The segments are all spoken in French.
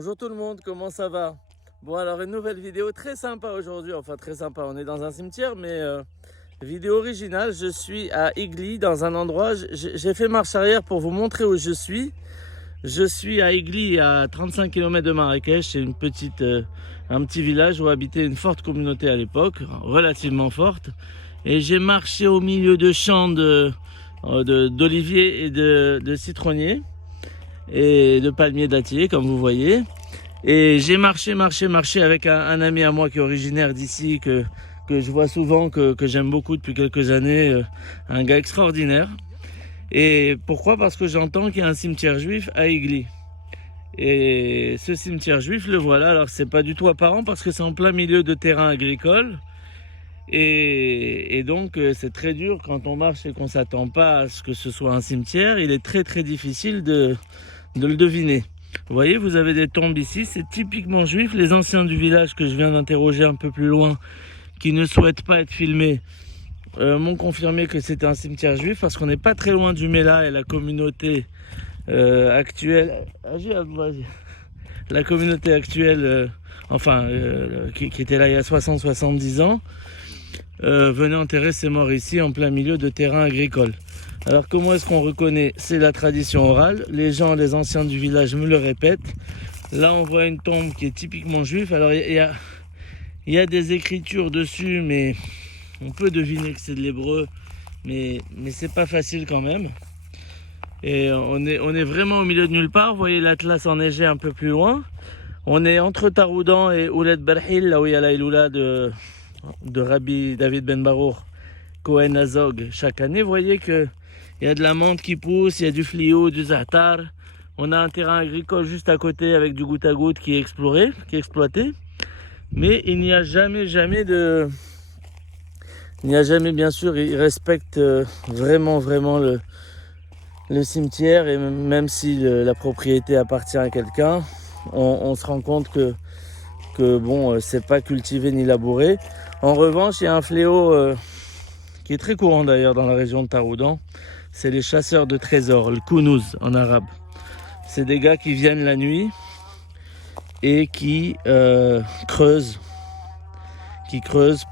Bonjour tout le monde, comment ça va? Bon alors une nouvelle vidéo très sympa aujourd'hui, enfin très sympa, on est dans un cimetière mais vidéo originale. Je suis à Igli dans un endroit, j'ai fait marche arrière pour vous montrer où je suis. Je suis à Igli à 35 km de Marrakech, c'est un petit village où habitait une forte communauté à l'époque, relativement forte. Et j'ai marché au milieu de champs d'oliviers et de citronniers et de palmiers dattiers comme vous voyez. Et j'ai marché avec un ami à moi qui est originaire d'ici, que je vois souvent, que j'aime beaucoup depuis quelques années, un gars extraordinaire. Et pourquoi? Parce que j'entends qu'il y a un cimetière juif à Igli. Et ce cimetière juif, le voilà. Alors c'est pas du tout apparent parce que c'est en plein milieu de terrain agricole. Et donc c'est très dur quand on marche et qu'on s'attend pas à ce que ce soit un cimetière. Il est très difficile de le deviner. Vous voyez, vous avez des tombes ici, c'est typiquement juif. Les anciens du village que je viens d'interroger un peu plus loin, qui ne souhaitent pas être filmés, m'ont confirmé que c'était un cimetière juif parce qu'on n'est pas très loin du Mela et la communauté actuelle. La communauté actuelle, qui était là il y a 60-70 ans, venait enterrer ses morts ici en plein milieu de terrain agricole. Alors comment est-ce qu'on reconnaît? C'est la tradition orale. Les anciens du village me le répètent. Là on voit une tombe qui est typiquement juive. Alors il y a des écritures dessus, mais on peut deviner que c'est de l'hébreu, mais c'est pas facile quand même. Et on est vraiment au milieu de nulle part. Vous voyez l'Atlas enneigé un peu plus loin. On est entre Taroudan et Ouled Berhil, là où il y a la Iloula de Rabbi David Ben Barour Cohen Azog chaque année. Vous voyez que il y a de la menthe qui pousse, il y a du fliou, du za'atar. On a un terrain agricole juste à côté avec du goutte à goutte qui est exploité. Mais il n'y a jamais bien sûr, ils respectent vraiment le cimetière. Et même si la propriété appartient à quelqu'un, on se rend compte que bon, c'est pas cultivé ni labouré. En revanche, il y a un fléau qui est très courant d'ailleurs dans la région de Taroudan. C'est les chasseurs de trésors, le kounouz en arabe. C'est des gars qui viennent la nuit et qui creusent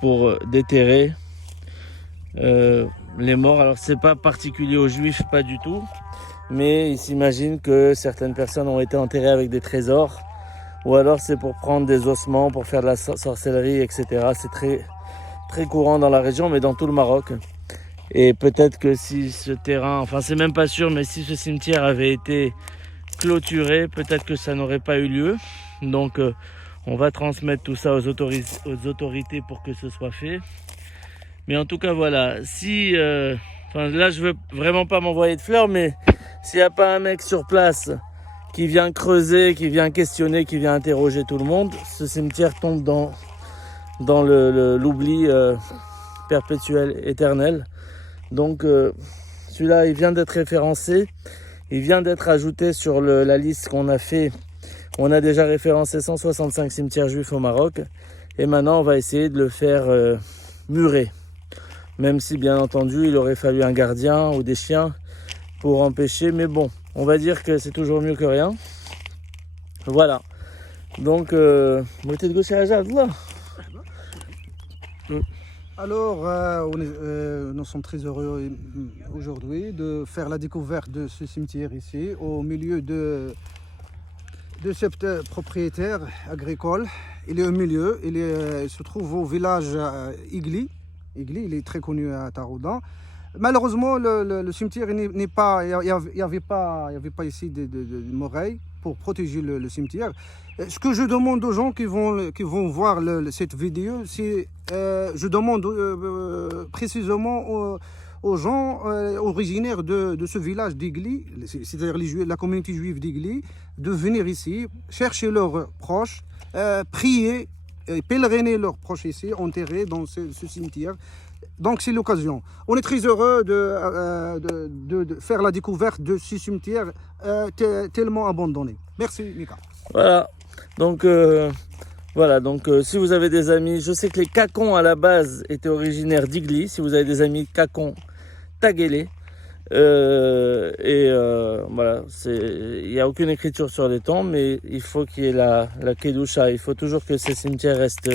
pour déterrer les morts. Alors c'est pas particulier aux juifs, pas du tout, mais ils s'imaginent que certaines personnes ont été enterrées avec des trésors, ou alors c'est pour prendre des ossements, pour faire de la sorcellerie, etc. C'est très courant dans la région, mais dans tout le Maroc. Et peut-être que si ce terrain, enfin c'est même pas sûr, mais si ce cimetière avait été clôturé, peut-être que ça n'aurait pas eu lieu. Donc on va transmettre tout ça aux autorités pour que ce soit fait. Mais en tout cas voilà, si là je veux vraiment pas m'envoyer de fleurs, mais s'il n'y a pas un mec sur place qui vient creuser, qui vient questionner, qui vient interroger tout le monde, ce cimetière tombe dans l'oubli perpétuel, éternel. Donc celui-là, il vient d'être référencé, il vient d'être ajouté sur la liste qu'on a fait. On a déjà référencé 165 cimetières juifs au Maroc, et maintenant on va essayer de le faire murer. Même si bien entendu il aurait fallu un gardien ou des chiens pour empêcher, mais bon, on va dire que c'est toujours mieux que rien. Voilà. Donc, Alors, nous sommes très heureux aujourd'hui de faire la découverte de ce cimetière ici, au milieu de cette propriétaire agricole. Il est au milieu, il se trouve au village Igli. Igli, il est très connu à Taroudan. Malheureusement, le cimetière n'est pas, il n'y avait pas ici de murailles pour protéger le cimetière. Ce que je demande aux gens qui vont voir cette vidéo, c'est je demande précisément aux gens originaires de ce village d'Igli, c'est-à-dire la communauté juive d'Igli, de venir ici, chercher leurs proches, prier, pèleriner leurs proches ici, enterrés dans ce cimetière. Donc c'est l'occasion. On est très heureux de faire la découverte de ce cimetière tellement abandonné. Merci Mika. Voilà. Donc si vous avez des amis, je sais que les Kakons à la base étaient originaires d'Igli. Si vous avez des amis Kakons, taguez-les. Voilà, il n'y a aucune écriture sur les tombes, mais il faut qu'il y ait la Kedusha. Il faut toujours que ces cimetières restent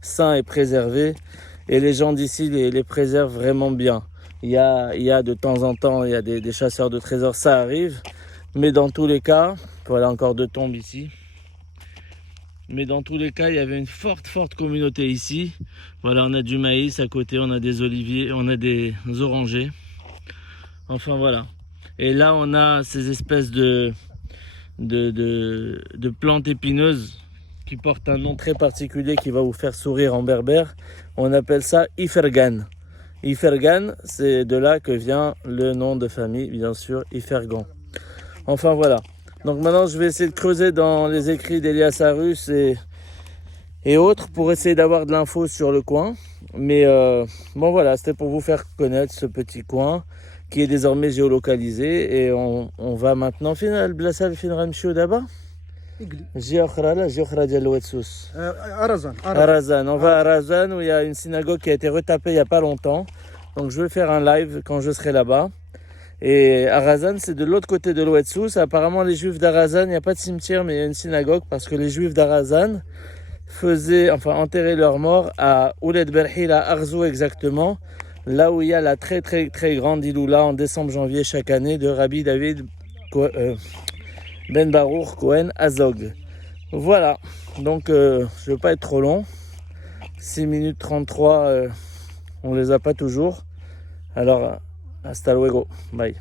sains et préservés. Et les gens d'ici les préservent vraiment bien. Il y a de temps en temps, il y a des chasseurs de trésors, ça arrive. Mais dans tous les cas, voilà encore deux tombes ici. Mais dans tous les cas, il y avait une forte communauté ici. Voilà, on a du maïs à côté, on a des oliviers, on a des orangers. Enfin voilà. Et là, on a ces espèces de plantes épineuses qui portent un nom très particulier qui va vous faire sourire en berbère. On appelle ça Ifergan. Ifergan, c'est de là que vient le nom de famille, bien sûr, Ifergan. Enfin voilà. Donc maintenant, je vais essayer de creuser dans les écrits d'Elias Arus et autres pour essayer d'avoir de l'info sur le coin. Mais bon voilà, c'était pour vous faire connaître ce petit coin qui est désormais géolocalisé. Et on va maintenant finir le Blassal Finram Chioudaba. Arazan. On va à Arazan où il y a une synagogue qui a été retapée il n'y a pas longtemps. Donc je vais faire un live quand je serai là-bas. Et Arazan, c'est de l'autre côté de l'Ouetsous. Apparemment, les juifs d'Arazan, il n'y a pas de cimetière, mais il y a une synagogue parce que les juifs d'Arazan enterraient leurs morts à Ouled Berhil, à Arzou exactement, là où il y a la très grande Iloula en décembre-janvier chaque année de Rabbi David Ben Baruch Cohen Azog. Voilà, donc je ne veux pas être trop long. 6 minutes 33, on ne les a pas toujours. Alors, hasta luego, bye.